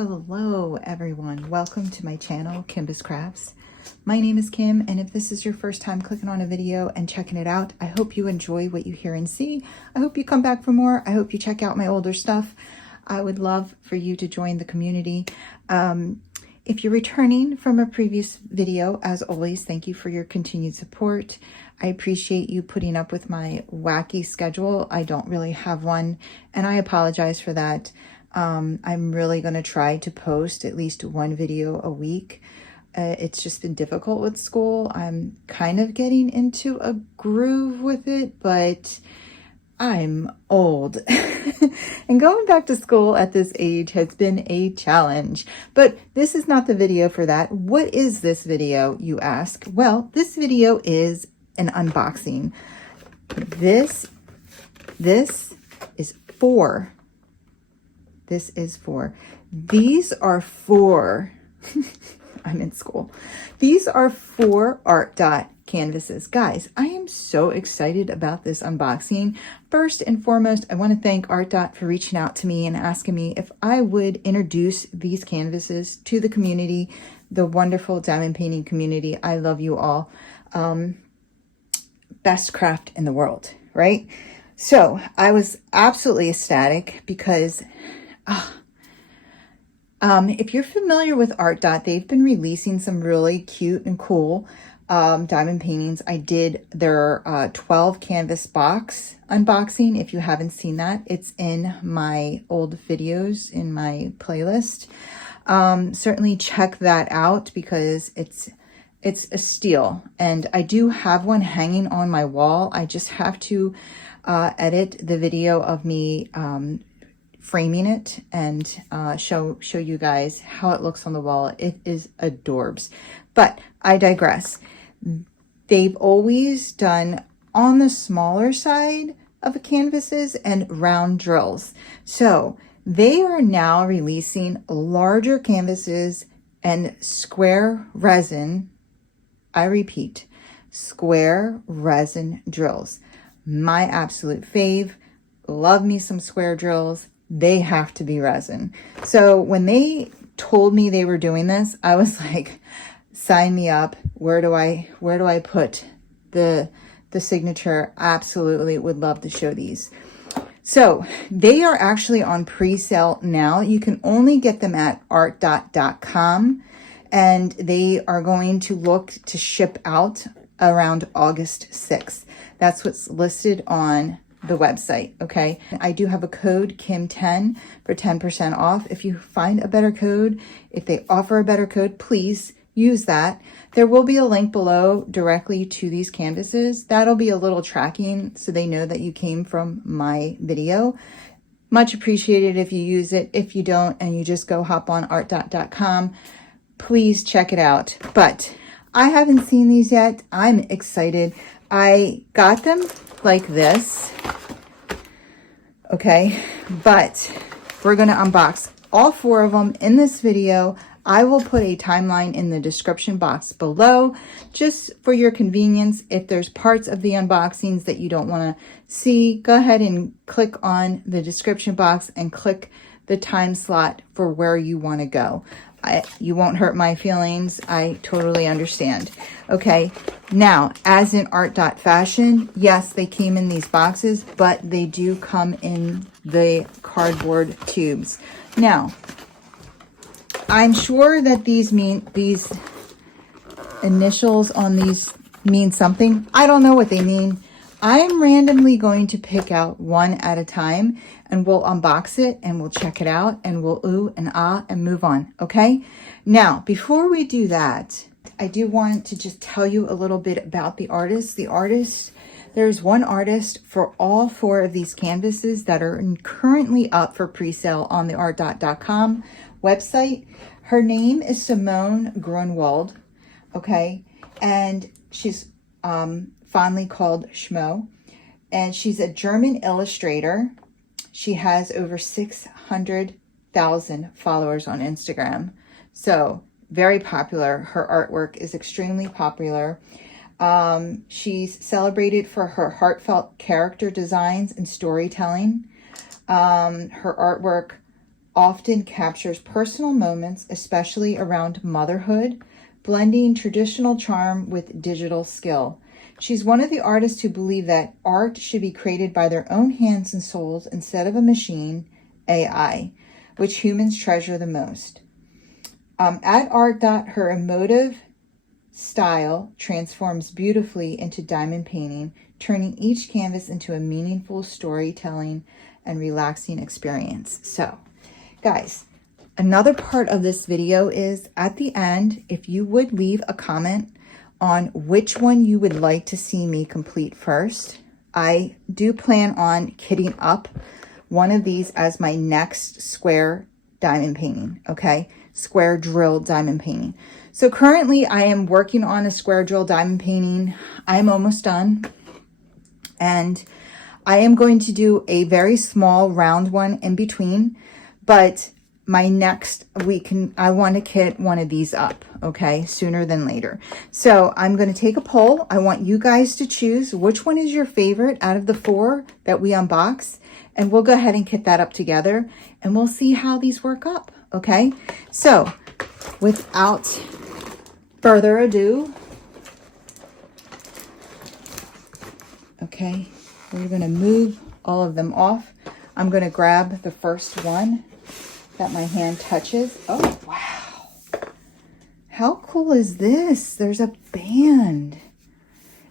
Hello everyone, welcome to my channel, Kimba's Crafts. My name is Kim, and if this is your first time clicking on a video and checking it out, I hope you enjoy what you hear and see. I hope you come back for more. I hope you check out my older stuff. I would love for you to join the community. If you're returning from a previous video, as always, thank you for your continued support. I appreciate you putting up with my wacky schedule. I don't really have one, and I apologize for that. I'm really going to try to post at least one video a week. It's just been difficult with school. I'm kind of getting into a groove with it, but I'm old. And going back to school at this age has been a challenge. But this is not the video for that. What is this video, you ask? Well, this video is an unboxing. This is for... This is for, these are for, I'm in school. These are for Artdot canvases. Guys, I am so excited about this unboxing. First and foremost, I want to thank Artdot for reaching out to me and asking me if I would introduce these canvases to the community, the wonderful diamond painting community. I love you all. Best craft in the world, right? So I was absolutely ecstatic because if you're familiar with Artdot, they've been releasing some really cute and cool diamond paintings. I did their 12 canvas box unboxing. If you haven't seen that, it's in my old videos in my playlist. Certainly check that out because it's a steal. And I do have one hanging on my wall. I just have to edit the video of me framing it and show you guys how it looks on the wall. It is adorbs, but I digress. They've always done on the smaller side of canvases and round drills. So they are now releasing larger canvases and square resin. I repeat, square resin drills. My absolute fave. Love me some square drills. They have to be resin. So when they told me they were doing this, I was like, sign me up. Where do I put the signature? Absolutely would love to show these. So they are actually on pre-sale now. You can only get them at artdot.com, and they are going to look to ship out around August 6th. That's what's listed on the website. Okay, I do have a code Kim10 for 10% off. If you find a better code, if they offer a better code, please use that. There will be a link below directly to these canvases. That'll be a little tracking so they know that you came from my video. Much appreciated if you use it. If you don't and you just go hop on artdot.com, please check it out. But I haven't seen these yet. I'm excited. I got them like this, okay, but we're going to unbox all 4 of them in this video. I will put a timeline in the description box below just for your convenience. If there's parts of the unboxings that you don't want to see, go ahead and click on the description box and click the time slot for where you want to go. You won't hurt my feelings. I totally understand. Okay, now, as in Artdot fashion, yes, they came in these boxes, but they do come in the cardboard tubes. Now, I'm sure that these initials on these mean something. I don't know what they mean. I'm randomly going to pick out one at a time, and we'll unbox it and we'll check it out and we'll ooh and ah and move on. Okay. Now, before we do that, I do want to just tell you a little bit about the artist. There's one artist for all 4 of these canvases that are currently up for pre-sale on the artdot.com website. Her name is Simone Grunwald. Okay. And she's, fondly called Schmo, and she's a German illustrator. She has over 600,000 followers on Instagram, so very popular. Her artwork is extremely popular. She's celebrated for her heartfelt character designs and storytelling. Her artwork often captures personal moments, especially around motherhood, blending traditional charm with digital skill. She's one of the artists who believe that art should be created by their own hands and souls instead of a machine, AI, which humans treasure the most. At Artdot, her emotive style transforms beautifully into diamond painting, turning each canvas into a meaningful storytelling and relaxing experience. So, guys, another part of this video is at the end, if you would leave a comment on which one you would like to see me complete first. I do plan on kitting up one of these as my next square diamond painting, okay? Square drill diamond painting. So currently I am working on a square drill diamond painting. I'm almost done. And I am going to do a very small round one in between, but my next I want to kit one of these up, okay, sooner than later. So I'm going to take a poll. I want you guys to choose which one is your favorite out of the 4 that we unbox, and we'll go ahead and kit that up together, and we'll see how these work up, okay? So without further ado, okay, we're going to move all of them off. I'm going to grab the first one that my hand touches. Oh, wow. How cool is this? There's a band.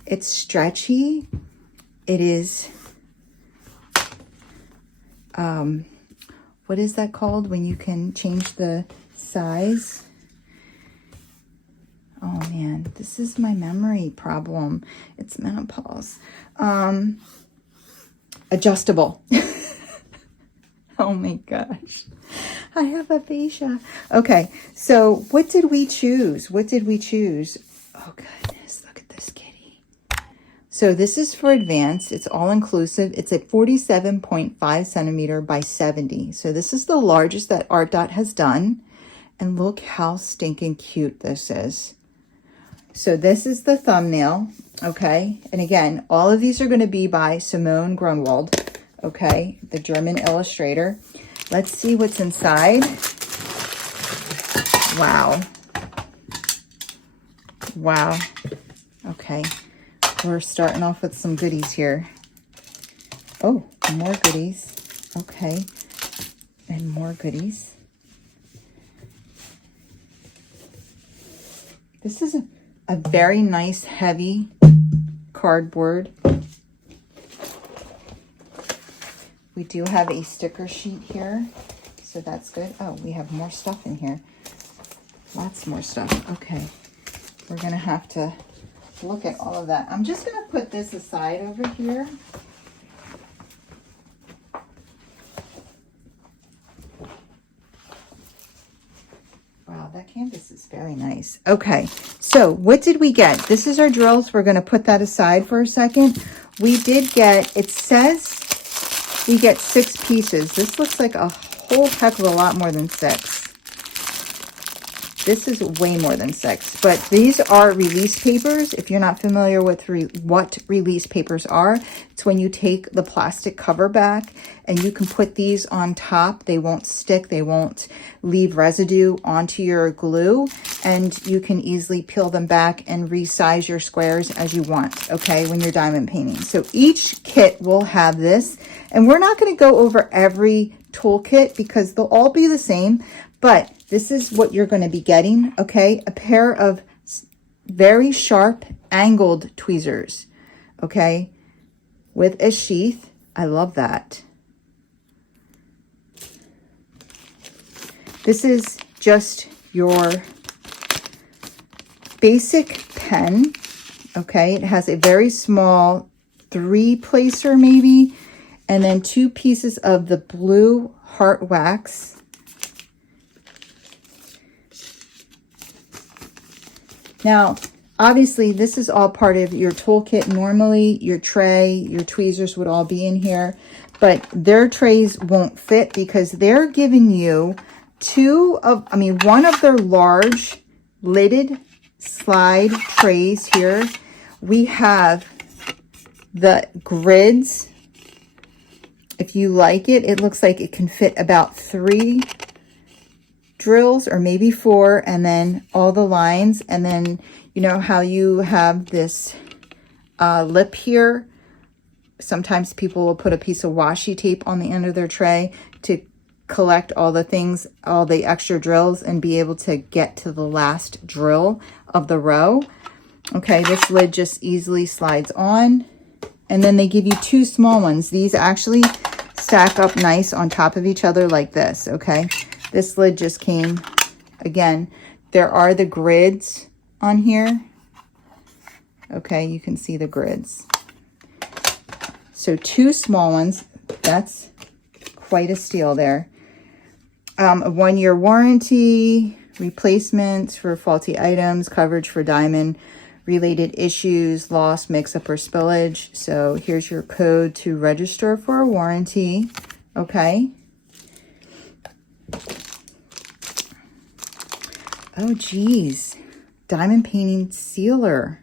It's stretchy. It is, what is that called when you can change the size? Oh man, this is my memory problem. It's menopause. Adjustable. Oh my gosh. I have aphasia. Okay, so what did we choose? What did we choose? Oh goodness, look at this kitty. So this is for advanced. It's all inclusive. It's at 47.5 centimeter by 70. So this is the largest that Artdot has done. And look how stinking cute this is. So this is the thumbnail, okay? And again, all of these are going to be by Simone Grunwald, okay? The German illustrator. Let's see what's inside. Wow. Wow. Okay. We're starting off with some goodies here. Oh, more goodies. Okay. And more goodies. This is a very nice, heavy cardboard. We do have a sticker sheet here, so that's good. Oh, we have more stuff in here. Lots more stuff. Okay. We're going to have to look at all of that. I'm just going to put this aside over here. Wow, that canvas is very nice. Okay, so what did we get? This is our drills. We're going to put that aside for a second. We did get, it says we get 6 pieces. This looks like a whole heck of a lot more than 6. This is way more than 6, but these are release papers. If you're not familiar with what release papers are, it's when you take the plastic cover back and you can put these on top. They won't stick. They won't leave residue onto your glue, and you can easily peel them back and resize your squares as you want, okay, when you're diamond painting. So each kit will have this, and we're not going to go over every toolkit because they'll all be the same, but this is what you're going to be getting, okay? A pair of very sharp angled tweezers, okay? With a sheath. I love that. This is just your basic pen, okay? It has a very small 3-placer maybe, and then 2 pieces of the blue heart wax. Now, obviously, this is all part of your toolkit. Normally, your tray, your tweezers would all be in here, but their trays won't fit because they're giving you one of their large lidded slide trays here. We have the grids If you like it, it looks like it can fit about 3 drills or maybe 4, and then all the lines. And then you know how you have this lip here? Sometimes people will put a piece of washi tape on the end of their tray to collect all the things, all the extra drills, and be able to get to the last drill of the row. Okay, this lid just easily slides on. And then they give you 2 small ones. These actually stack up nice on top of each other like this, okay? This lid just came, again, there are the grids on here. Okay, you can see the grids. So 2 small ones, that's quite a steal there. A 1-year warranty, replacements for faulty items, coverage for diamond related issues, loss, mix-up, or spillage. So here's your code to register for a warranty. Okay. Oh, geez. Diamond painting sealer.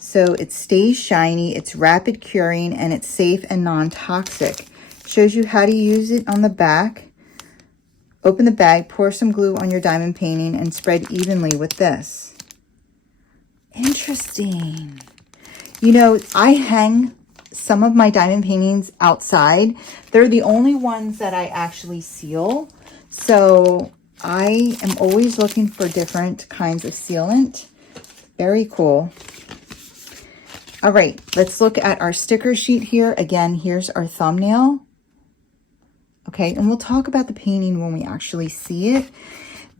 So it stays shiny, it's rapid curing, and it's safe and non-toxic. Shows you how to use it on the back. Open the bag, pour some glue on your diamond painting, and spread evenly with this. Interesting. You know, I hang some of my diamond paintings outside. They're the only ones that I actually seal. So I am always looking for different kinds of sealant. Very cool. All right, let's look at our sticker sheet here. Again, here's our thumbnail. Okay, and we'll talk about the painting when we actually see it.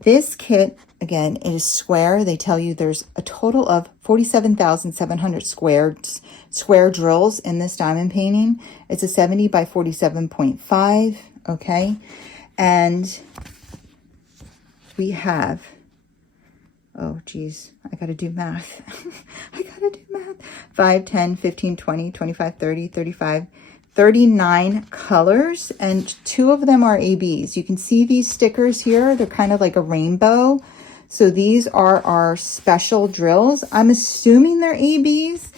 This kit, again, it is square. They tell you there's a total of 47,700 square drills in this diamond painting. It's a 70 by 47.5, okay? And we have, oh geez, I gotta do math. I gotta do math. 5, 10, 15, 20, 25, 30, 35, 39 colors, and 2 of them are ABs. You can see these stickers here. They're kind of like a rainbow. So these are our special drills. I'm assuming they're ABs,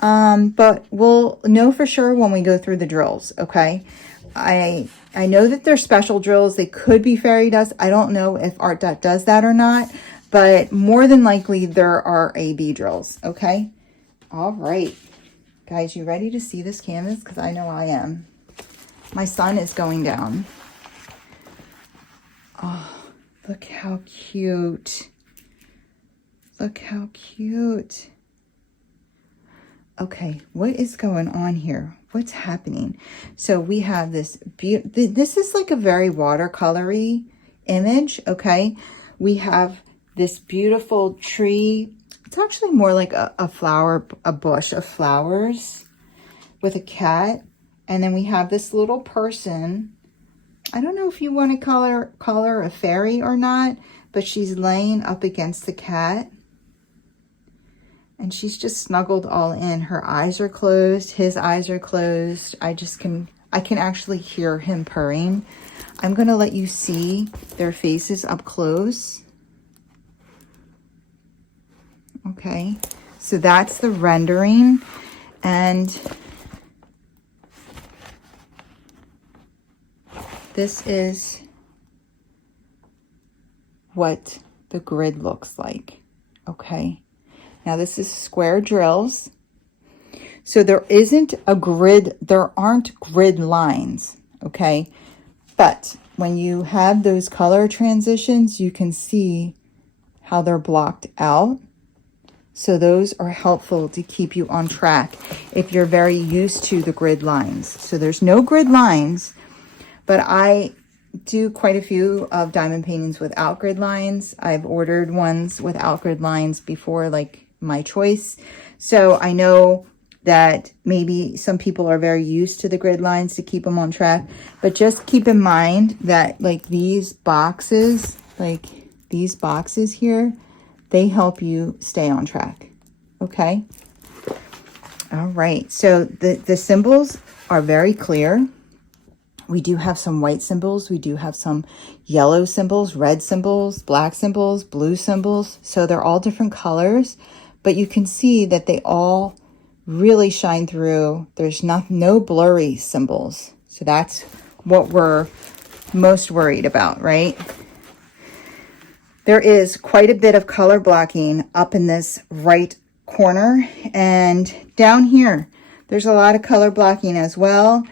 but we'll know for sure when we go through the drills, okay? I know that they're special drills. They could be fairy dust. I don't know if Artdot does that or not, but more than likely there are AB drills, okay? All right. Guys, you ready to see this canvas? Because I know I am. My sun is going down. Oh, look how cute. Look how cute. Okay, what is going on here? What's happening? So we have this, this is like a very watercolory image, okay? We have this beautiful tree. It's actually more like a flower, a bush of flowers with a cat. And then we have this little person. I don't know if you want to call her a fairy or not, but she's laying up against the cat. And she's just snuggled all in. Her eyes are closed. His eyes are closed. I can actually hear him purring. I'm going to let you see their faces up close. Okay, so that's the rendering, and this is what the grid looks like. Okay, now this is square drills. So there isn't a grid, there aren't grid lines, okay? But when you have those color transitions, you can see how they're blocked out. So those are helpful to keep you on track if you're very used to the grid lines. So there's no grid lines, but I do quite a few of diamond paintings without grid lines. I've ordered ones without grid lines before, like my choice. So I know that maybe some people are very used to the grid lines to keep them on track, but just keep in mind that like these boxes here, they help you stay on track. Okay. All right. So the symbols are very clear. We do have some white symbols. We do have some yellow symbols, red symbols, black symbols, blue symbols. So they're all different colors, but you can see that they all really shine through. There's no blurry symbols. So that's what we're most worried about, right? There is quite a bit of color blocking up in this right corner, and down here there's a lot of color blocking as well.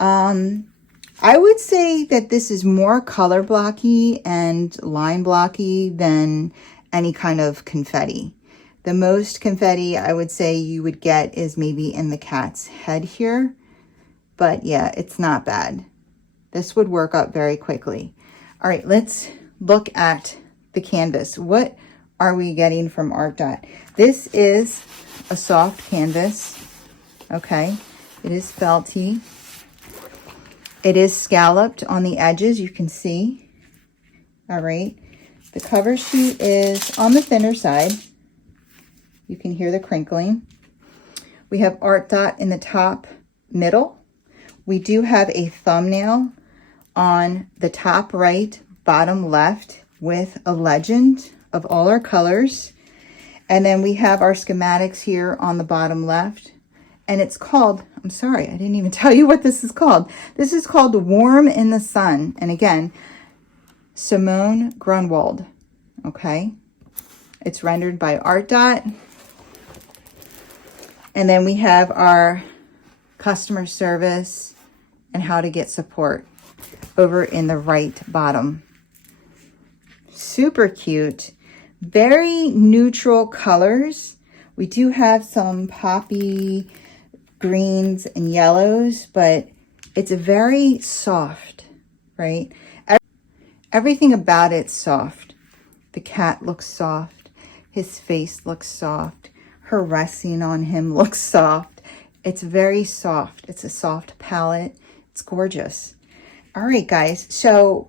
I would say that this is more color blocky and line blocky than any kind of confetti. The most confetti I would say you would get is maybe in the cat's head here, but yeah, it's not bad. This would work up very quickly. All right, let's look at the canvas. What are we getting from Artdot? This is a soft canvas, okay? It is felty. It is scalloped on the edges, you can see. All right, the cover sheet is on the thinner side. You can hear the crinkling. We have Artdot in the top middle. We do have a thumbnail on the top right, bottom left with a legend of all our colors. And then we have our schematics here on the bottom left. And it's called, I'm sorry, I didn't even tell you what this is called. This is called Warm in the Sun. And again, Simone Grunwald, okay? It's rendered by Artdot. And then we have our customer service and how to get support over in the right bottom. Super cute. Very neutral colors. We do have some poppy greens and yellows, but it's very soft, right? Everything about it's soft. The cat looks soft. His face looks soft. Her resin on him looks soft. It's very soft. It's a soft palette. It's gorgeous. All right, guys. So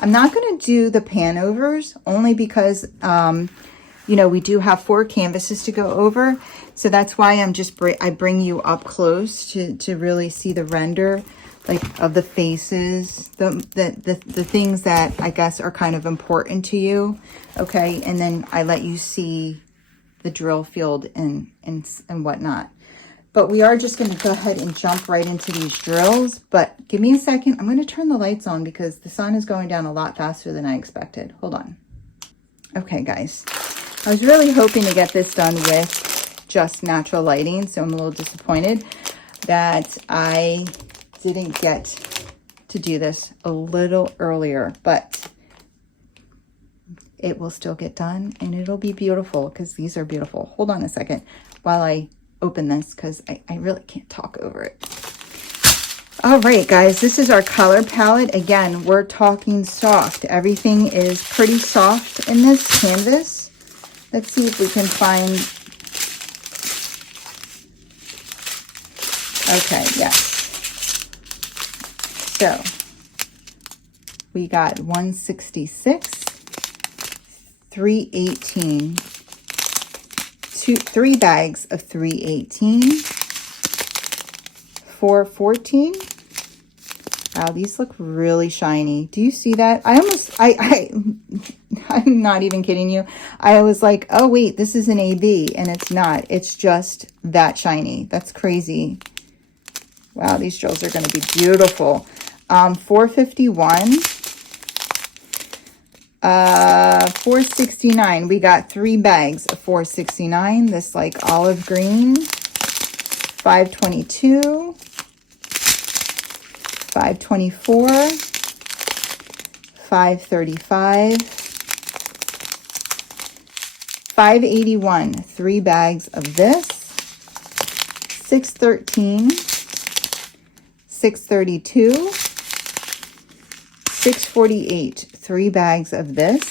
I'm not going to do the pan overs only because, you know, we do have 4 canvases to go over. So that's why I bring you up close to really see the render, like of the faces, the things that I guess are kind of important to you. Okay. And then I let you see the drill field and whatnot. But we are just going to go ahead and jump right into these drills. But give me a second. I'm going to turn the lights on because the sun is going down a lot faster than I expected. Hold on. Okay, guys. I was really hoping to get this done with just natural lighting, so I'm a little disappointed that I didn't get to do this a little earlier, but it will still get done and it'll be beautiful because these are beautiful. Hold on a second while I open this because I really can't talk over it. All right, guys, this is our color palette. Again, we're talking soft. Everything is pretty soft in this canvas. Let's see if we can find... Okay, yes. So, we got 166, 318, 3 bags of 318, 414. Wow, these look really shiny. Do you see that? I'm not even kidding you. I was like, oh wait, this is an AB, and it's not. It's just that shiny. That's crazy. Wow, these drills are going to be beautiful. 451. 469. We got 3 bags of 469. This like olive green. 522. 524. 535. 581. 3 bags of this. 613. 632. 648. 3 bags of this.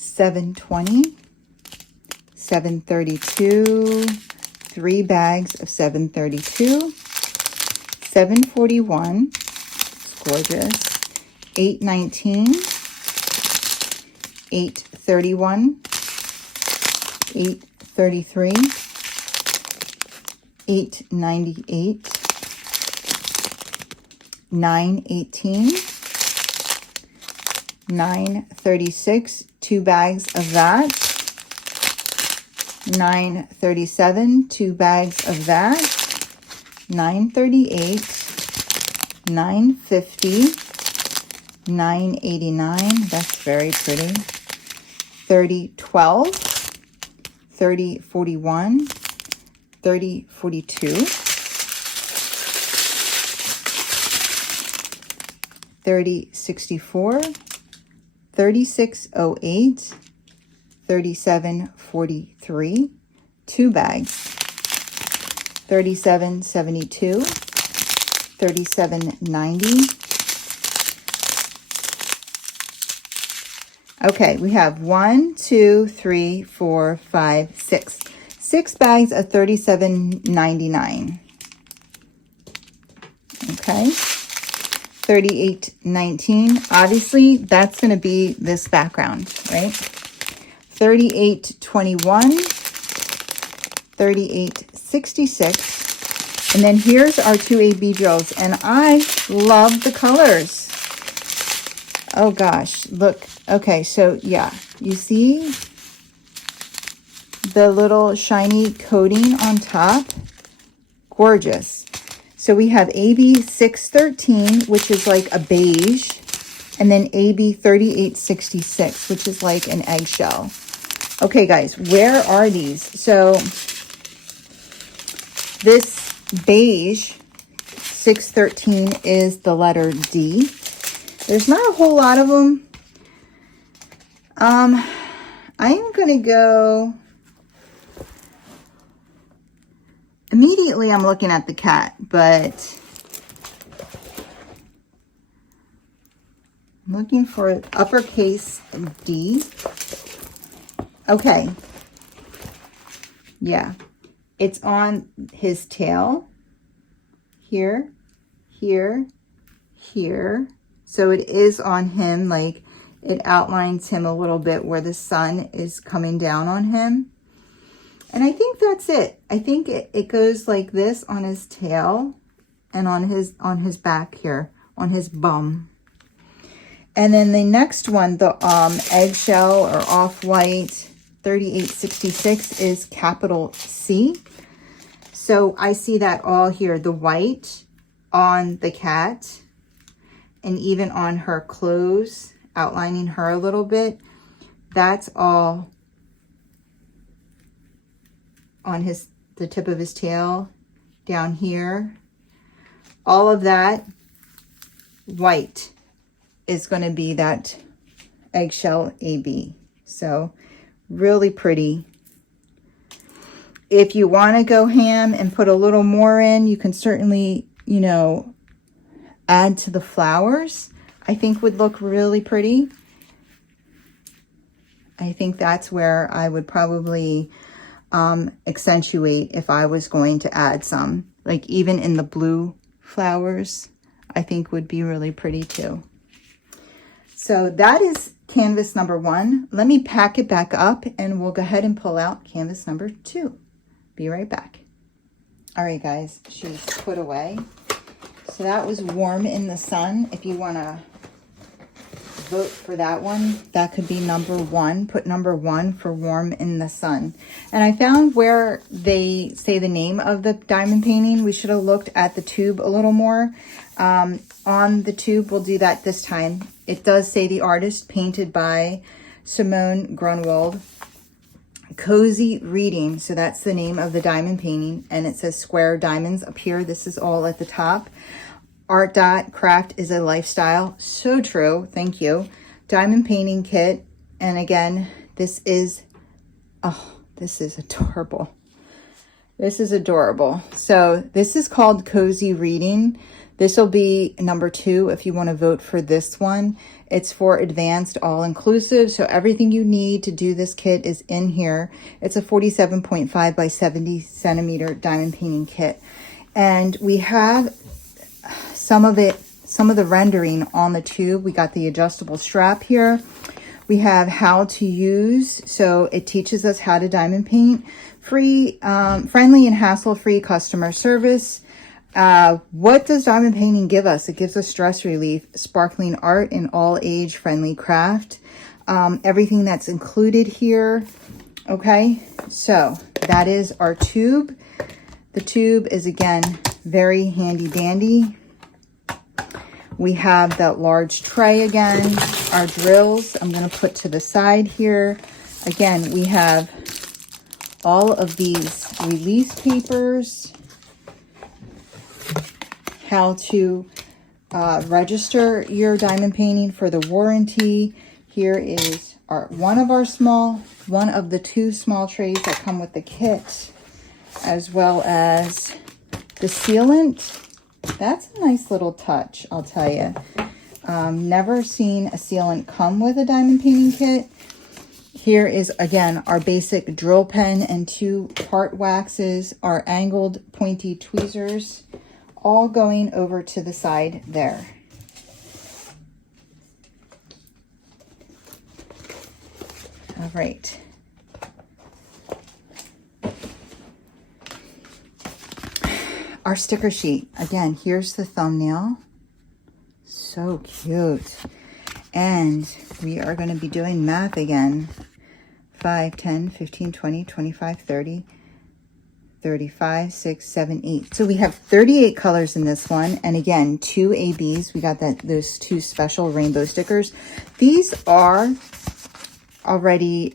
720. 732. 3 bags of 732. 741. It's gorgeous. 819. 831. 833, 898, 918, 936, 2 bags of that, 937, 2 bags of that, 938, 950, 989, that's very pretty, 3012, 3041, 3042, 3064, 3608, 3743, 2 bags, 3772, 3790. Okay, we have 1, 2, 3, 4, 5, 6. 6 bags of 37.99. Okay. 38.19. Obviously, that's going to be this background, right? 38.21. 38.66. And then here's our 2 AB drills. And I love the colors. Oh gosh, look. Okay, so yeah, you see the little shiny coating on top? Gorgeous. So we have AB 613, which is like a beige, and then AB 3866, which is like an eggshell. Okay, guys, where are these? So this beige 613 is the letter D. There's not a whole lot of them. I'm going to go... Immediately, I'm looking at the cat, but I'm looking for uppercase D. Okay. Yeah. It's on his tail. Here, here, here. So it is on him, like it outlines him a little bit where the sun is coming down on him. And I think that's it. I think it goes like this on his tail and on his back here, on his bum. And then the next one, the eggshell or off-white 3866 is capital C. So I see that all here, the white on the cat and even on her clothes, outlining her a little bit. That's all on the tip of his tail down here. All of that white is going to be that eggshell AB. So really pretty. If you want to go ham and put a little more in, you can certainly, you know, add to the flowers. I think would look really pretty. I think that's where I would probably accentuate if I was going to add some, like even in the blue flowers, I think would be really pretty too. So that is canvas number 1. Let me pack it back up and we'll go ahead and pull out canvas number 2. Be right back. All right, guys, she's put away. So that was Warm in the Sun. If you want to vote for that one, that could be number 1. Put number 1 for Warm in the Sun. And I found where they say the name of the diamond painting, we should have looked at the tube a little more. On the tube, we'll do that this time. It does say the artist, painted by Simone Grunwald. Cozy Reading, so that's the name of the diamond painting, and it says square diamonds up here. This is all at the top. Artdot, craft is a lifestyle. So true. Thank you. Diamond painting kit. And again, this is, oh, this is adorable. This is adorable. So this is called Cozy Reading. This will be number 2 if you want to vote for this one. It's for advanced all-inclusive. So everything you need to do this kit is in here. It's a 47.5 by 70 centimeter diamond painting kit. And we have some of the rendering on the tube. We got the adjustable strap here. We have how to use, so it teaches us how to diamond paint. Free, friendly and hassle-free customer service. What does diamond painting give us? It gives us stress relief, sparkling art, and all age friendly craft. Everything that's included here. Okay, so that is our tube. The tube is, again, very handy dandy. We have that large tray again. Our drills, I'm going to put to the side here. Again, we have all of these release papers. How to register your diamond painting for the warranty. Here is one of the two small trays that come with the kit, as well as the sealant. That's a nice little touch, I'll tell you. Never seen a sealant come with a diamond painting kit. Here is, again, our basic drill pen and 2 part waxes, our angled pointy tweezers, all going over to the side there. All right. Our sticker sheet. Again, here's the thumbnail. So cute. And we are going to be doing math again. 5, 10, 15, 20, 25, 30, 35, 6, 7, 8. So we have 38 colors in this one. And again, 2 ABs. We got those 2 special rainbow stickers. These are already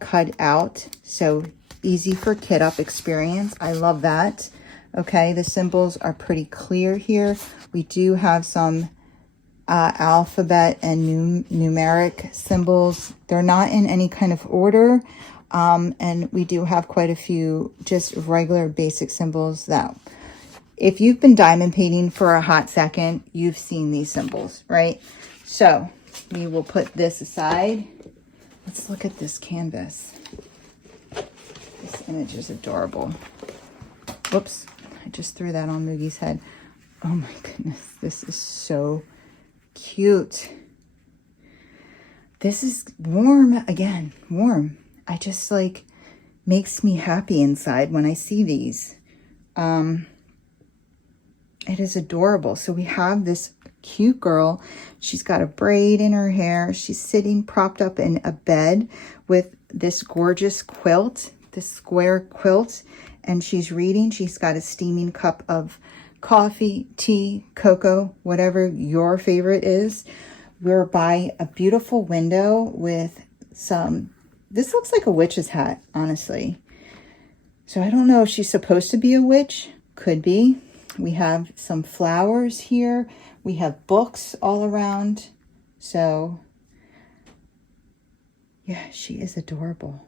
cut out. So easy for kit up experience. I love that. Okay, the symbols are pretty clear here. We do have some alphabet and numeric symbols. They're not in any kind of order. And we do have quite a few just regular basic symbols that if you've been diamond painting for a hot second, you've seen these symbols, right? So we will put this aside. Let's look at this canvas. This image is adorable. Whoops, I just threw that on Moogie's head. Oh my goodness, this is so cute. This is warm again, warm. I just like makes me happy inside when I see these. It is adorable. So we have this cute girl. She's got a braid in her hair. She's sitting propped up in a bed with this gorgeous quilt, this square quilt, and she's reading. She's got a steaming cup of coffee, tea, cocoa, whatever your favorite is. We're by a beautiful window with some, this looks like a witch's hat, honestly. So I don't know if she's supposed to be a witch. Could be. We have some flowers here. We have books all around. So yeah, she is adorable.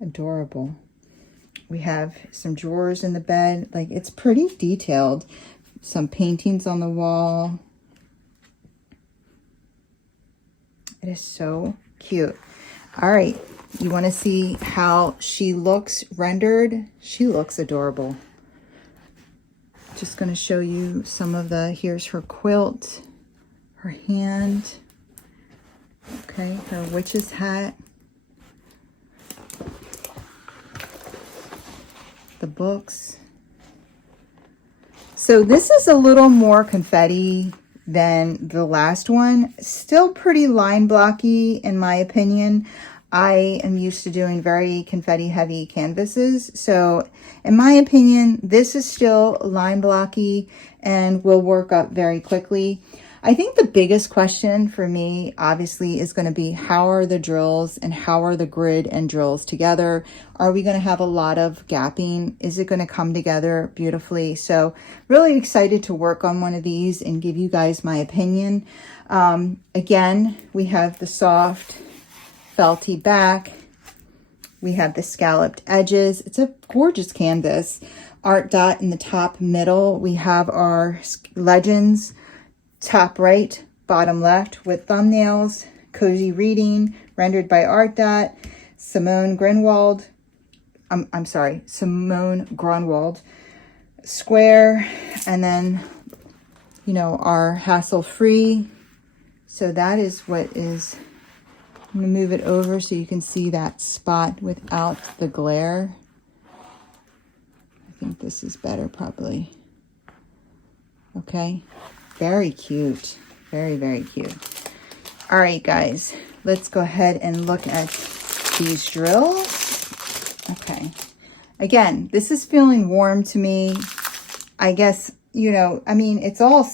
Adorable. We have some drawers in the bed. Like, it's pretty detailed. Some paintings on the wall. It is so cute. All right. You want to see how she looks rendered? She looks adorable. Just going to show you some of the, here's her quilt, her hand. Okay, her witch's hat. The books. So this is a little more confetti than the last one. Still pretty line blocky in my opinion. I am used to doing very confetti heavy canvases. So in my opinion, this is still line blocky and will work up very quickly. I think the biggest question for me, obviously, is going to be how are the drills and how are the grid and drills together? Are we going to have a lot of gapping? Is it going to come together beautifully? So really excited to work on one of these and give you guys my opinion. Again, we have the soft felty back. We have the scalloped edges. It's a gorgeous canvas. Artdot in the top middle. We have our legends. Top right, bottom left with thumbnails, cozy reading, rendered by Artdot, Simone Grunwald, square, and then, you know, our hassle-free. So that is what is, I'm going to move it over so you can see that spot without the glare. I think this is better probably. Okay, very cute. Very, very cute. All right, guys, let's go ahead and look at these drills. Okay, again, this is feeling warm to me. I guess, you know, I mean, it's all,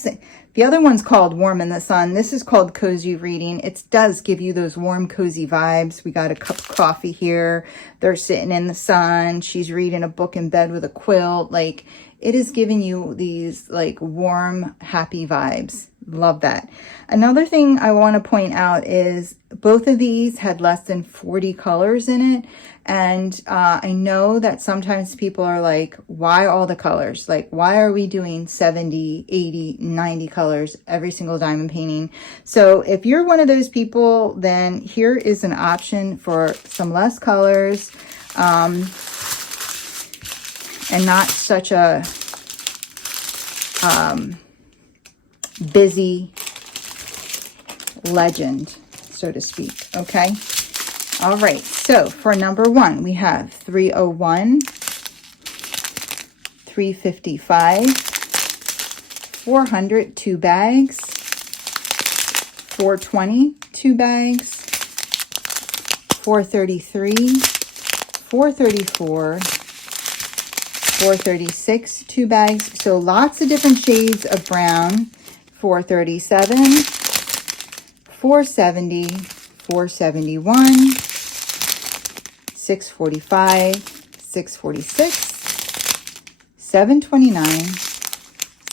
the other one's called Warm in the Sun. This is called Cozy Reading. It does give you those warm, cozy vibes. We got a cup of coffee here. They're sitting in the sun. She's reading a book in bed with a quilt. Like, it is giving you these like warm, happy vibes. Love that. Another thing I want to point out is both of these had less than 40 colors in it. And I know that sometimes people are like, why all the colors? Like, why are we doing 70, 80, 90 colors every single diamond painting? So if you're one of those people, then here is an option for some less colors and not such a busy legend, so to speak. Okay. All right. So for number 1, we have 301, 355, 400, 2 bags, 420, 2 bags, 433, 434, 436, 2 bags. So lots of different shades of brown. 437, 470, 471, 645, 646, 729,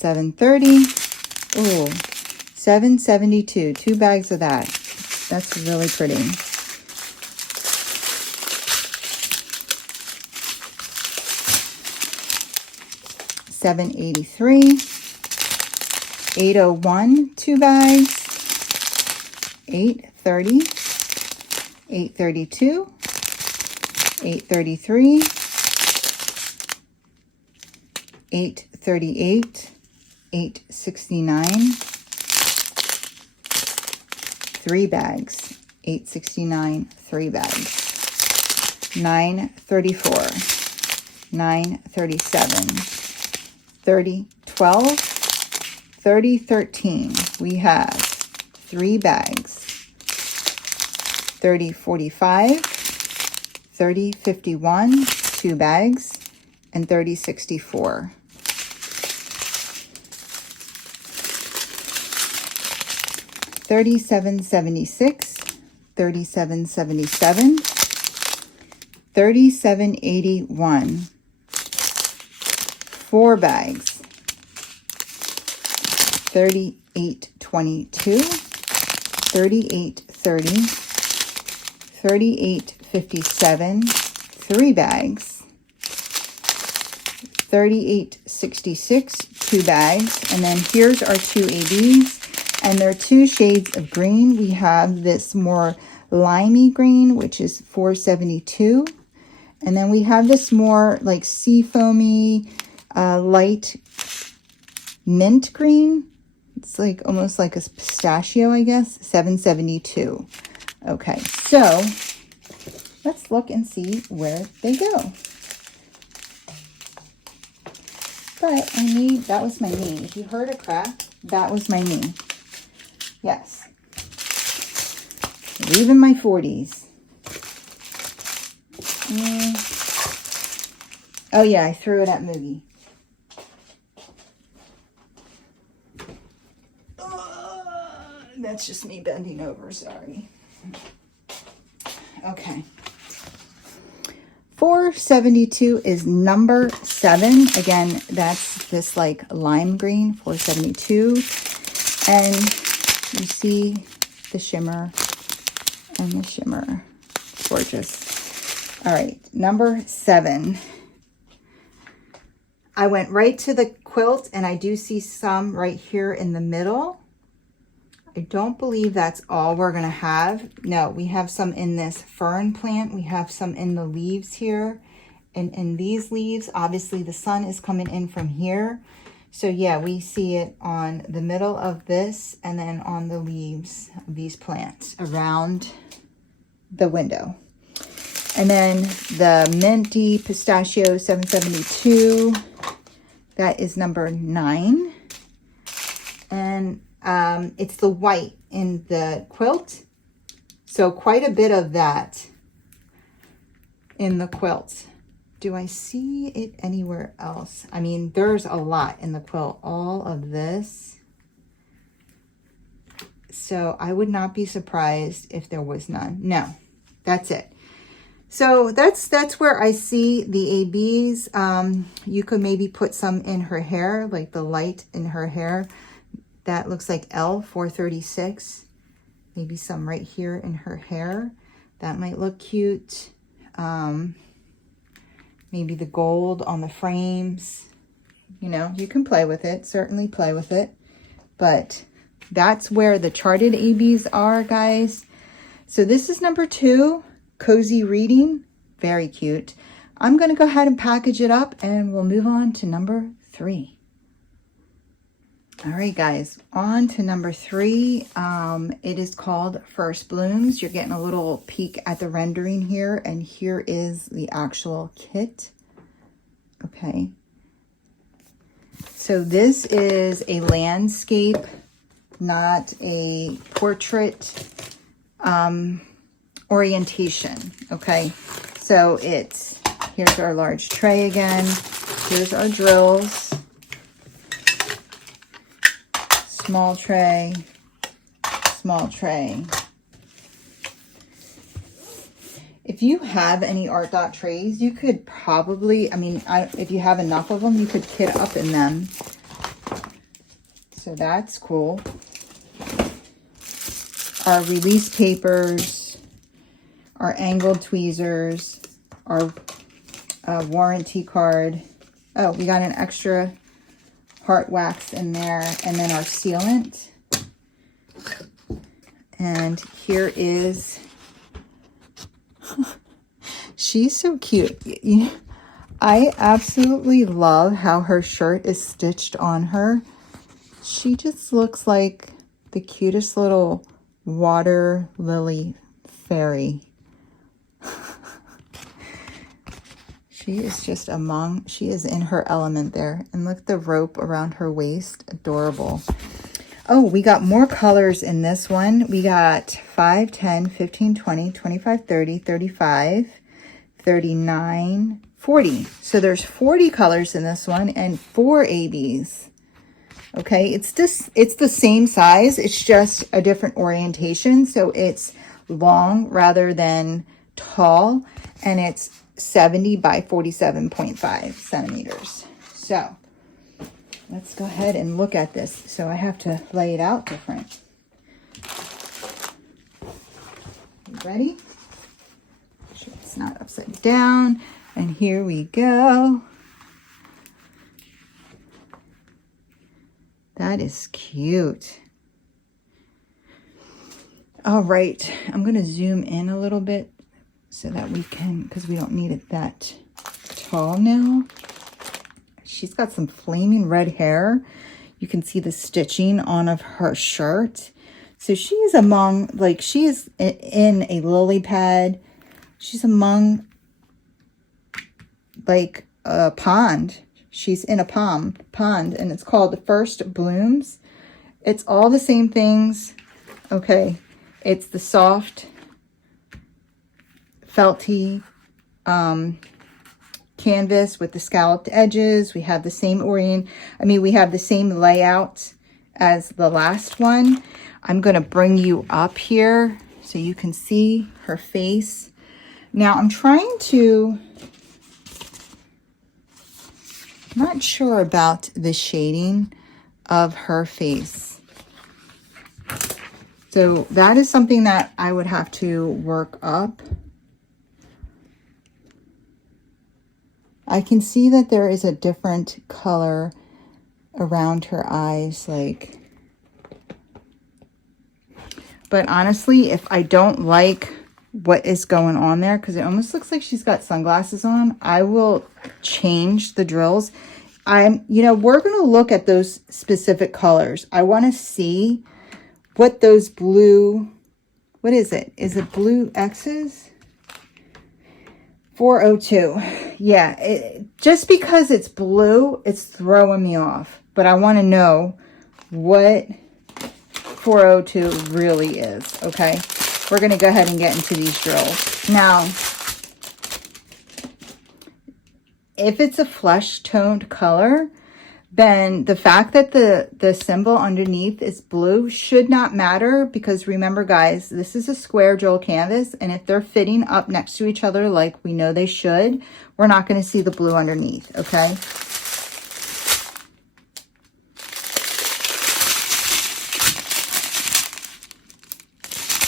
730, ooh, 772, 2 bags of that. That's really pretty. $783, 801, 2 bags, 830, 832, 833, 838, 869, 3 bags, 869, 3 bags, 934, 937, 3012, 3013, we have 3 bags, 3045, 3051, 2 bags, and 3064. 3776, 3777, 3781, 4 bags, 3822, 3830, 3857, 3 bags, 3866, 2 bags, and then here's our 2 ABs, and they're 2 shades of green. We have this more limey green, which is 472, and then we have this more like sea foamy, light mint green. It's like almost like a pistachio, I guess, 772. Okay, so let's look and see where they go. But I need, that was my knee. If you heard a crack, that was my knee. Yes. Leaving my 40s. Oh yeah, I threw it at Moogie. That's just me bending over, sorry. Okay. 472 is number 7. Again, that's this like lime green, 472. And you see the shimmer and the shimmer. Gorgeous. All right, number 7. I went right to the quilt, and I do see some right here in the middle. I don't believe that's all we're going to have. No, we have some in this fern plant. We have some in the leaves here. And in these leaves, obviously the sun is coming in from here. So yeah, we see it on the middle of this and then on the leaves of these plants around the window. And then the minty pistachio 772, that is number 9. And it's the white in the quilt. So quite a bit of that in the quilt. Do I see it anywhere else? I mean, there's a lot in the quilt, all of this. So I would not be surprised if there was none. No, that's it. So that's where I see the ABs. You could maybe put some in her hair, like the light in her hair. That looks like L436. Maybe some right here in her hair. That might look cute. Maybe the gold on the frames. You know, you can play with it, certainly play with it. But that's where the charted ABs are, guys. So this is number 2, Cozy Reading. Very cute. I'm going to go ahead and package it up and we'll move on to number 3. All right, guys, on to number 3. It is called First Blooms. You're getting a little peek at the rendering here, and here is the actual kit. Okay. So this is a landscape, not a portrait orientation. Okay. So here's our large tray again. Here's our drills. Small tray, small tray. If you have any Artdot trays, you could probably, I mean, if you have enough of them, you could kit up in them. So that's cool. Our release papers, our angled tweezers, our warranty card. Oh, we got an extra heart wax in there, and then our sealant. And here is, she's so cute. I absolutely love how her shirt is stitched on her. She just looks like the cutest little water lily fairy. She is just she is in her element there. And look at the rope around her waist. Adorable. Oh, we got more colors in this one. We got 5, 10, 15, 20, 25, 30, 35, 39, 40. So there's 40 colors in this one and 4 ABs. Okay, it's the same size. It's just a different orientation. So it's long rather than tall, and it's 70 by 47.5 centimeters. So let's go ahead and look at this. So I have to lay it out different. You ready? Make sure it's not upside down. And here we go. That is cute. All right, I'm going to zoom in a little bit so that we can, because we don't need it that tall now. She's got some flaming red hair. You can see the stitching on of her shirt. So she is among, like, she is in a lily pad. She's among, like, a pond. She's in a pond, and it's called the First Blooms. It's all the same things. Okay, it's the soft felty canvas with the scalloped edges. We have the same we have the same layout as the last one. I'm going to bring you up here so you can see her face. Now I'm trying to, I'm not sure about the shading of her face. So that is something that I would have to work up. I can see that there is a different color around her eyes, like, but honestly, if I don't like what is going on there, because it almost looks like she's got sunglasses on, I will change the drills. We're going to look at those specific colors. I want to see what those blue, what is it? Is it blue X's? 402. Yeah, just because it's blue, it's throwing me off. But I want to know what 402 really is, okay? We're going to go ahead and get into these drills. Now, if it's a flesh toned color, then the fact that the symbol underneath is blue should not matter, because remember guys, this is a square drill canvas, and if they're fitting up next to each other like we know they should, we're not going to see the blue underneath, okay?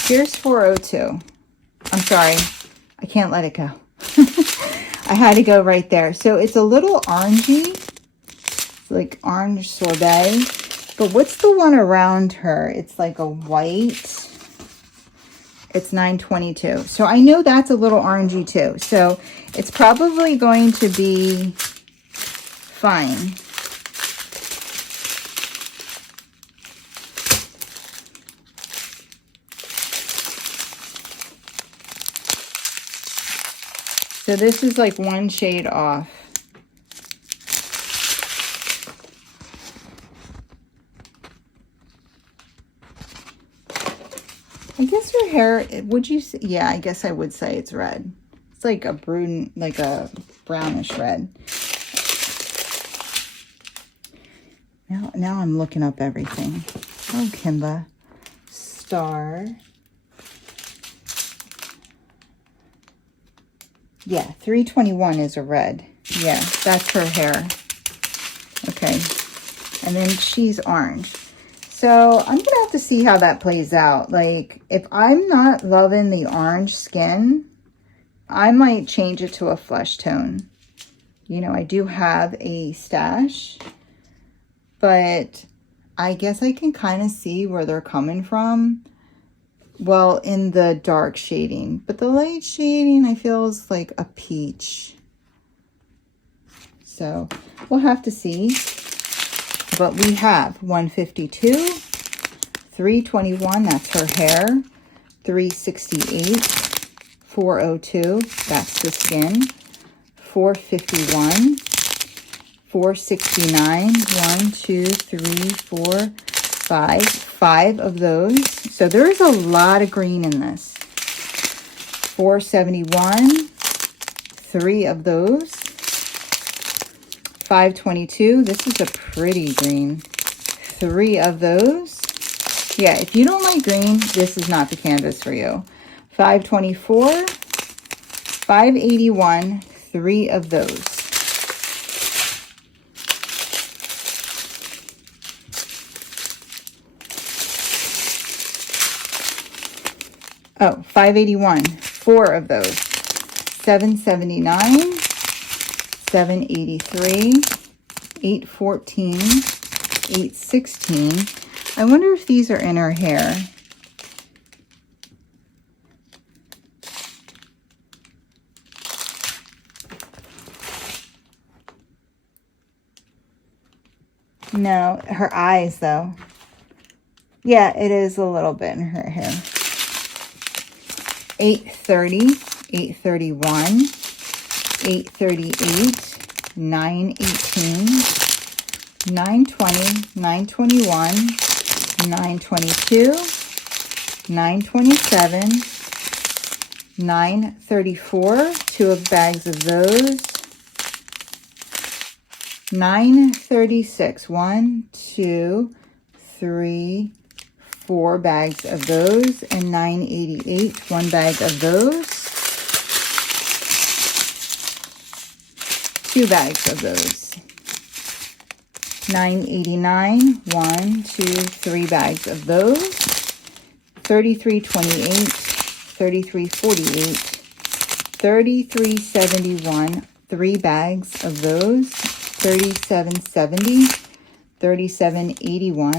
Here's 402. I'm sorry, I can't let it go. I had to go right there. So it's a little orangey, like orange sorbet, but what's the one around her? It's like a white. It's 922. So I know that's a little orangey too. So it's probably going to be fine. So this is like one shade off. I guess her hair, would you say, yeah, I guess I would say it's red. It's like a brownish red. Now I'm looking up everything. Oh, Kimba. Star. Yeah, 321 is a red. Yeah, that's her hair. Okay. And then she's orange. So I'm going to have to see how that plays out. Like, if I'm not loving the orange skin, I might change it to a flesh tone. You know, I do have a stash, but I guess I can kind of see where they're coming from. Well, in the dark shading, but the light shading I feel is like a peach. So we'll have to see. But we have 152, 321, that's her hair, 368, 402, that's the skin, 451, 469, 1, 2, 3, 4, 5 of those. So there is a lot of green in this. 471, 3 of those. 522, this is a pretty green. 3 of those. Yeah, if you don't like green, this is not the canvas for you. 524, 581, 3 of those. Oh, 581, 4 of those. 779, 783, 814, 816. I wonder if these are in her hair. No, her eyes though. Yeah, it is a little bit in her hair. 830, 831, 838, 918, 920, 921, 922, 927, 934, 2 of bags of those, 936, 1, 2, 3, 4 bags of those, and 988, 1 bag of those, 2 bags of those, 989, 1, 2, 3 bags of those, 3328, 3348, 3371, 3 bags of those, 3770, 3781,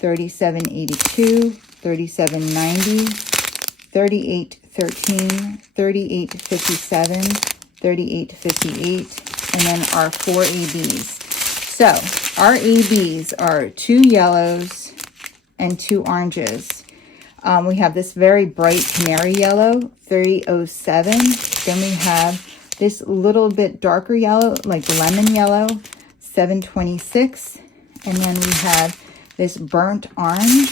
3782, 3790, 3813, 3857, 3858, and then our 4 ABs. So our ABs are 2 yellows and 2 oranges. We have this very bright canary yellow, 307. Then we have this little bit darker yellow, like lemon yellow, 726. And then we have this burnt orange,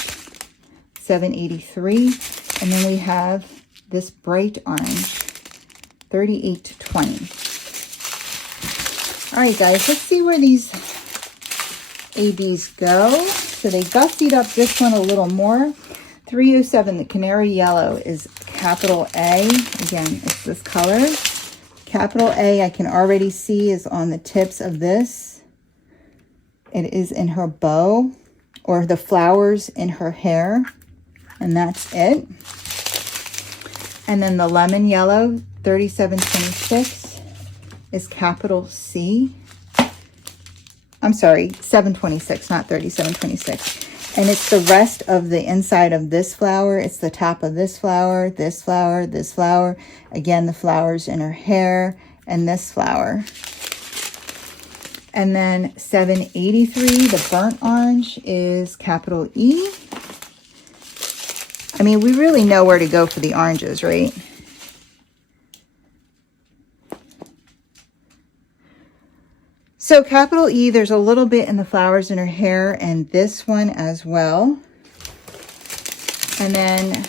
$7.83. And then we have this bright orange, $38.20. All right, guys, let's see where these ABs go. So they gussied up this one a little more. 307, the canary yellow is capital A. Again, it's this color. Capital A, I can already see, is on the tips of this. It is in her bow, or the flowers in her hair, and that's it. And then the lemon yellow, 3726, is capital C. I'm sorry, 726, not 3726. And it's the rest of the inside of this flower. It's the top of this flower, this flower, this flower. Again, the flowers in her hair, and this flower. And then 783, the burnt orange, is capital E. I mean, we really know where to go for the oranges, right? So capital E, there's a little bit in the flowers in her hair, and this one as well. And then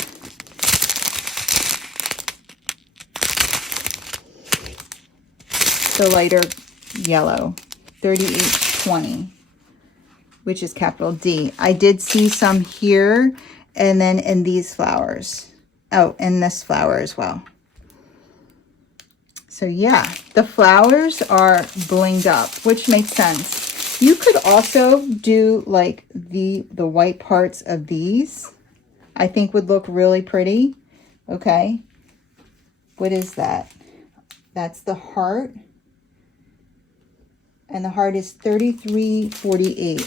the lighter yellow, 3820, which is capital D. I did see some here, and then in these flowers. Oh, and this flower as well. So yeah, the flowers are blinged up, which makes sense. You could also do like the white parts of these. I think would look really pretty. Okay. What is that? That's the heart. And the heart is 3348.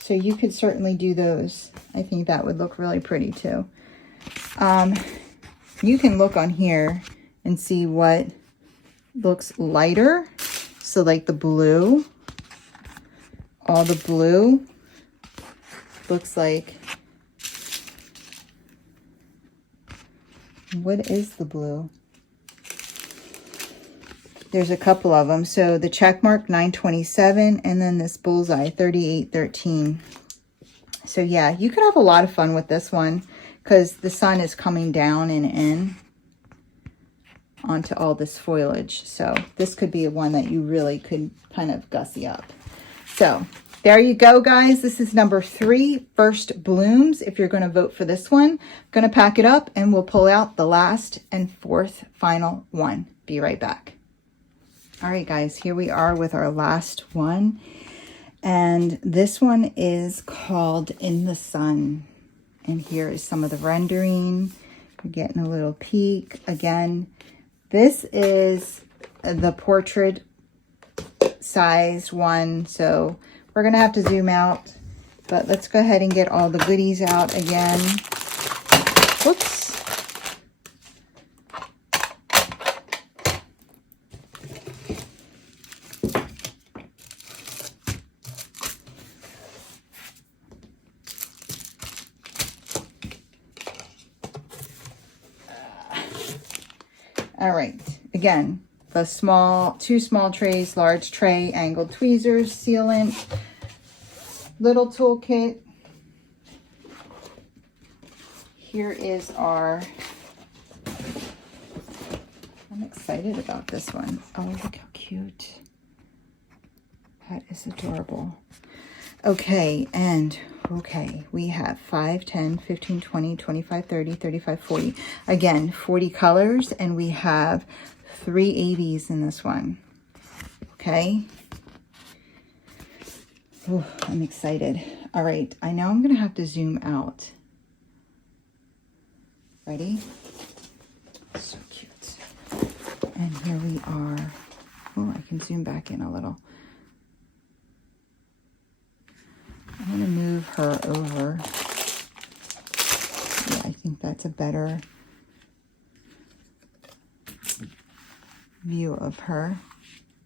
So you could certainly do those. I think that would look really pretty too. You can look on here and see what looks lighter. So like the blue, all the blue looks like, what is the blue? There's a couple of them. So the check mark, 927, and then this bullseye, 3813. So yeah, you could have a lot of fun with this one because the sun is coming down and in onto all this foliage. So this could be one that you really could kind of gussy up. So there you go, guys. This is number 3, First Blooms. If you're going to vote for this one, I'm going to pack it up and we'll pull out the last and 4th final one. Be right back. All right, guys, here we are with our last one. And this one is called In the Sun. And here is some of the rendering. You're getting a little peek. Again, this is the portrait size one. So we're going to have to zoom out. But let's go ahead and get all the goodies out again. Whoops. All right, again, the two small trays, large tray, angled tweezers, sealant, little toolkit. Here is our, I'm excited about this one. Oh, look how cute. That is adorable. Okay, and okay, we have 5, 10, 15, 20, 25, 30, 35, 40. Again, 40 colors, and we have 3 ABs in this one. Okay. Ooh, I'm excited. All right, I know I'm going to have to zoom out. Ready? So cute. And here we are. Oh, I can zoom back in a little. I'm going to move her over. Yeah, I think that's a better view of her.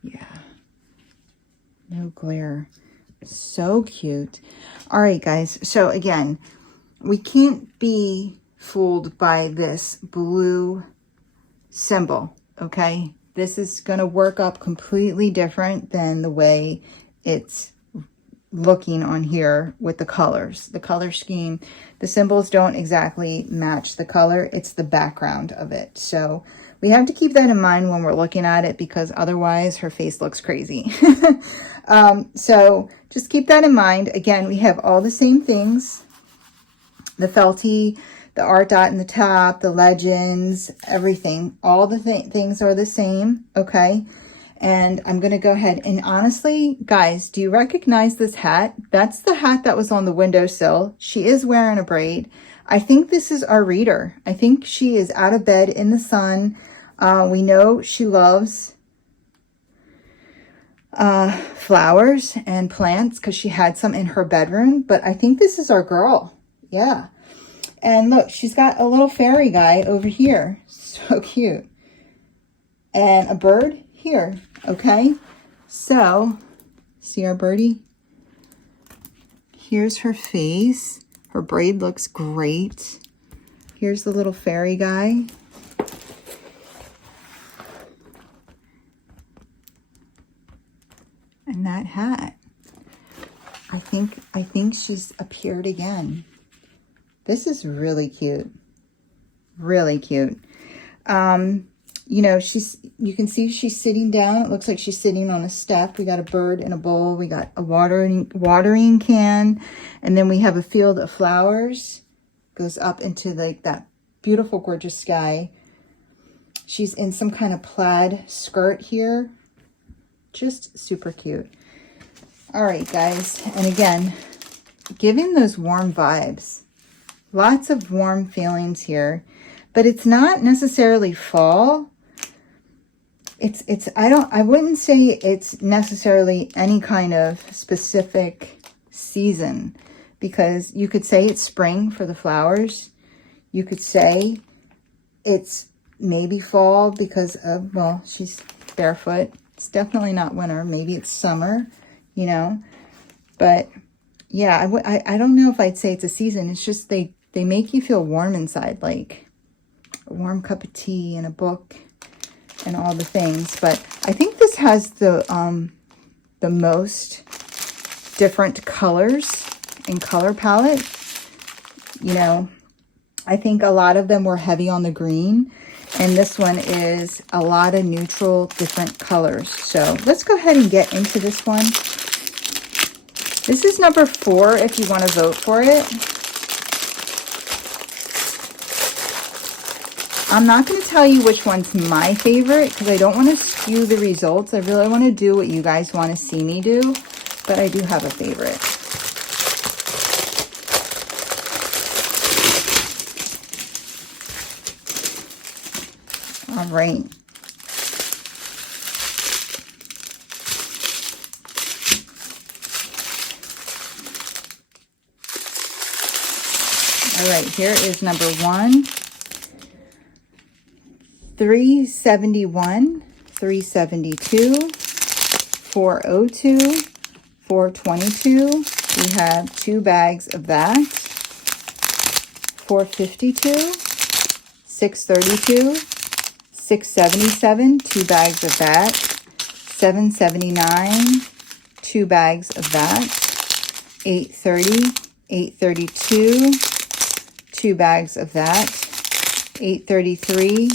Yeah. No glare. So cute. All right, guys. So again, we can't be fooled by this blue symbol, okay? This is going to work up completely different than the way it's looking on here with the colors, the color scheme. The symbols don't exactly match the color. It's the background of it. So we have to keep that in mind when we're looking at it, because otherwise her face looks crazy. So just keep that in mind. Again, we have all the same things. The felty, the art dot in the top, the legends, everything. All the things are the same, okay? And I'm going to go ahead and honestly, guys, do you recognize this hat? That's the hat that was on the windowsill. She is wearing a braid. I think this is our reader. I think she is out of bed in the sun. We know she loves flowers and plants because she had some in her bedroom, but I think this is our girl. Yeah. And look, she's got a little fairy guy over here. So cute. And a bird here. Okay. So, see our birdie? Here's her face. Her braid looks great. Here's the little fairy guy. And that hat. I think she's appeared again. This is really cute. Really cute. You know, you can see she's sitting down. It looks like she's sitting on a step. We got a bird in a bowl. We got a watering can. And then we have a field of flowers. Goes up into like that beautiful, gorgeous sky. She's in some kind of plaid skirt here. Just super cute. All right, guys. And again, giving those warm vibes. Lots of warm feelings here, but it's not necessarily fall. I wouldn't say it's necessarily any kind of specific season, because you could say it's spring for the flowers. You could say it's maybe fall because of, well, she's barefoot. It's definitely not winter. Maybe it's summer, you know, but yeah, I don't know if I'd say it's a season. It's just they make you feel warm inside, like a warm cup of tea and a book and all the things. But I think this has the most different colors and color palette. You know, I think a lot of them were heavy on the green, and this one is a lot of neutral, different colors. So let's go ahead and get into this one. This is number 4 if you want to vote for it. I'm not going to tell you which one's my favorite because I don't want to skew the results. I really want to do what you guys want to see me do, but I do have a favorite. All right. All right, here is number 1. 371, 372, 402, 422. We have 2 bags of that. 452, 632, 677, 2 bags of that. 779, 2 bags of that. 830, 832, 2 bags of that. 833,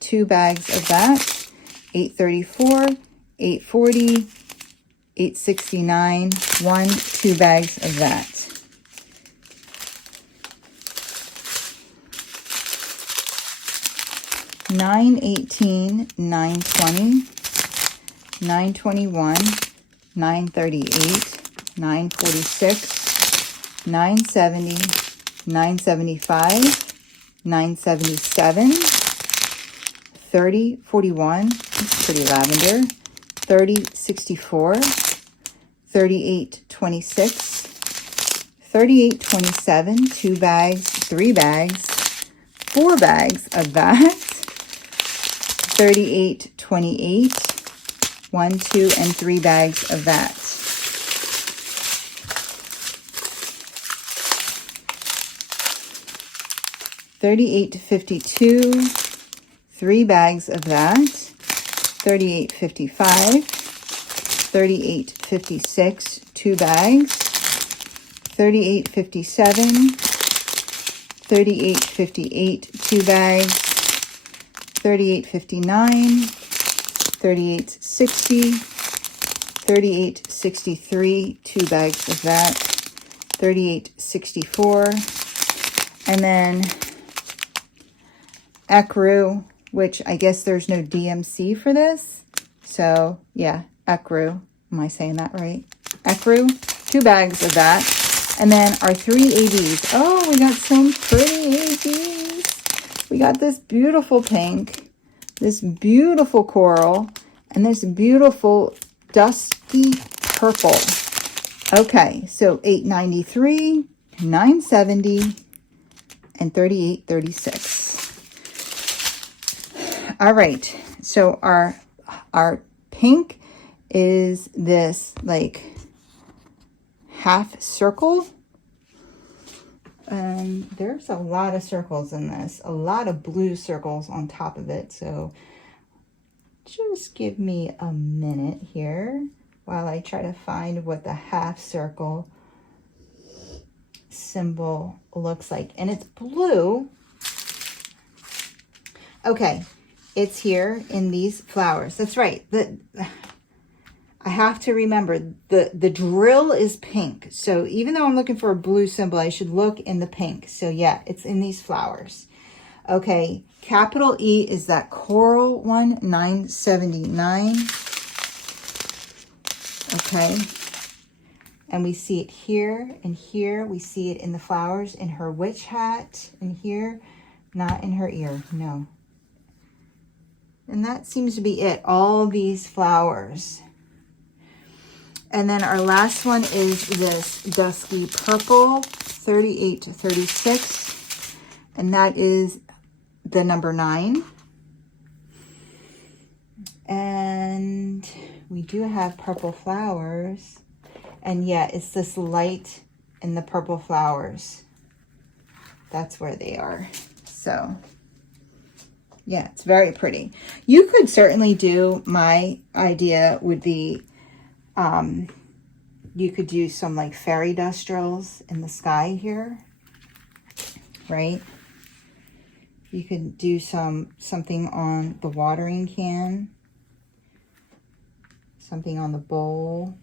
2 bags of that. 834, 840, 869, 2 bags of that. $9.18, $9.20, $9.21, $9.38, $9.46, $9.70, $9.75, $9.77, $30.41, it's pretty lavender, $30.64, $38.26, $38.27, 2 bags, 3 bags, 4 bags of that. $38.28, 1, 2, and 3 bags of that. $38.52, 3 bags of that. $38.55, $38.56, 2 bags. $38.57. $38.58, 2 bags. $38.59. $38.60. $38.63, 2 bags of that. $38.64. And then Ecru, which I guess there's no DMC for this. So yeah, Ecru. Am I saying that right? Ecru, 2 bags of that. And then our 3 ABs. Oh, we got some pretty ABs. We got this beautiful pink, this beautiful coral, and this beautiful dusky purple. Okay, so $8.93, $9.70, and $38.36. All right, so our pink is this like half circle, and there's a lot of circles in this, a lot of blue circles on top of it. So just give me a minute here while I try to find what the half circle symbol looks like. And it's blue. Okay, it's here in these flowers. That's right. I have to remember the drill is pink. So even though I'm looking for a blue symbol, I should look in the pink. So yeah, it's in these flowers. Okay, capital E is that coral one, $9.79. Okay, and we see it here and here. We see it in the flowers, in her witch hat, and here, not in her ear, no. And that seems to be it, all these flowers. And then our last one is this dusky purple, $38.36, and that is the number 9. And we do have purple flowers, and yeah, it's this light in the purple flowers. That's where they are. So yeah, it's very pretty. You could certainly do, my idea would be, you could do some like fairy dust drills in the sky here, right? You could do something on the watering can, something on the bowl.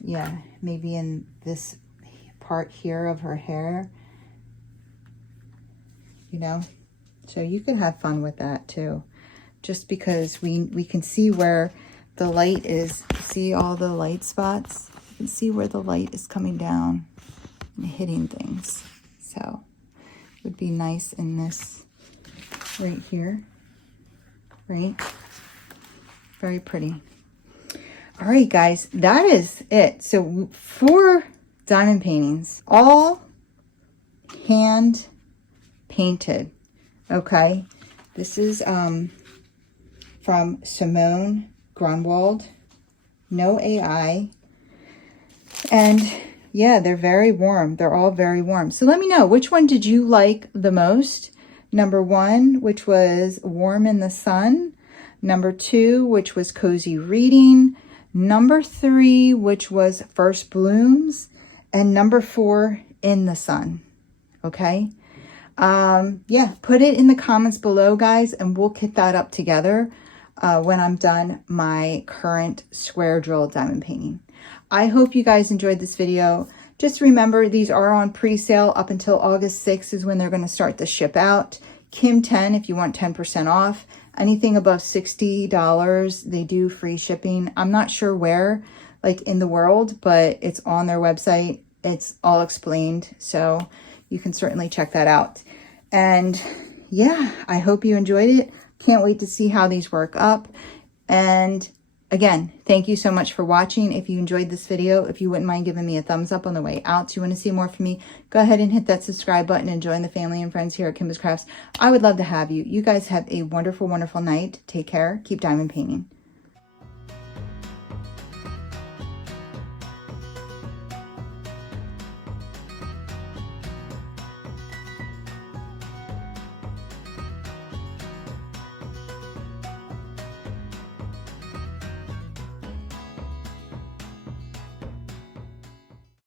Yeah, maybe in this part here of her hair, you know? So you could have fun with that too. Just because we can see where the light is. See all the light spots? You can see where the light is coming down and hitting things. So it would be nice in this right here, right? Very pretty. All right, guys, that is it. So 4 diamond paintings, all hand painted. Okay, this is from Simone Grunwald, no AI, and yeah, they're very warm. They're all very warm. So let me know, which one did you like the most? Number 1, which was Warm in the Sun. Number 2, which was Cozy Reading. Number 3, which was First Blooms. And number 4, In the Sun. Okay. Yeah, put it in the comments below, guys, and we'll kit that up together when I'm done my current square drill diamond painting. I hope you guys enjoyed this video. Just remember, these are on pre-sale up until August 6th is when they're going to start to ship out. Kim 10 if you want 10% off. Anything above $60, they do free shipping. I'm not sure where, like in the world, but it's on their website. It's all explained, so you can certainly check that out. And yeah, I hope you enjoyed it. Can't wait to see how these work up. And again, thank you so much for watching. If you enjoyed this video, if you wouldn't mind giving me a thumbs up on the way out. So you want to see more from me, go ahead and hit that subscribe button and join the family and friends here at Kimba's Crafts. I would love to have you. You guys have a wonderful, wonderful night. Take care. Keep diamond painting.